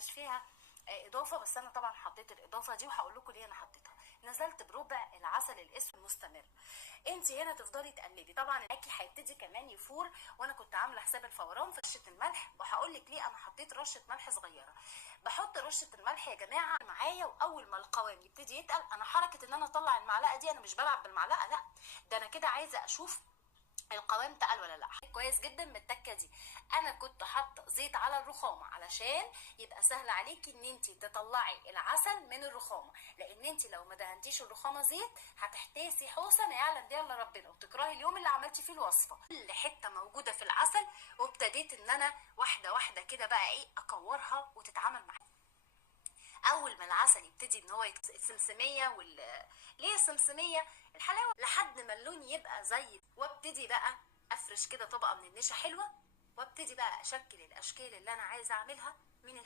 حطيتش فيها اضافه، بس انا طبعا حطيت الاضافه دي وهقول لكم ليه انا حطيتها. نزلت بربع العسل الاسود المستمر. انت هنا تفضلي تقلبي، طبعا الاكل هيبتدي كمان يفور، وانا كنت عامله حساب الفوران في رشه الملح، وهقول لك ليه انا حطيت رشه ملح صغيره. بحط رشه الملح يا جماعه معايا، واول ما القوام يبتدي يتقل، انا حركه ان انا اطلع المعلقه دي انا مش بلعب بالمعلقه، لا ده انا كده عايزه اشوف القوام تقل ولا لا. كويس جدا من التكه دي. انا كنت حاطه زيت على الرخامه علشان يبقى سهل عليكي ان انت تطلعي العسل من الرخامه، لان انت لو ما دهنتيش الرخامه زيت هتحتاسي حوسه ما يعلم بيها الا ربنا، وتكرهي اليوم اللي عملتي فيه الوصفه. كل حته موجوده في العسل، وابتديت ان انا واحده واحده كده بقى ايه اكورها وتتعامل معايا. اول ما العسل يبتدي ان هو السمسميه ليه السمسميه الحلاوه، لحد ما اللون يبقى زي، وابتدي بقى افرش كده طبقه من النشا حلوه، وابتدي بقى اشكل الاشكال اللي انا عايزه اعملها من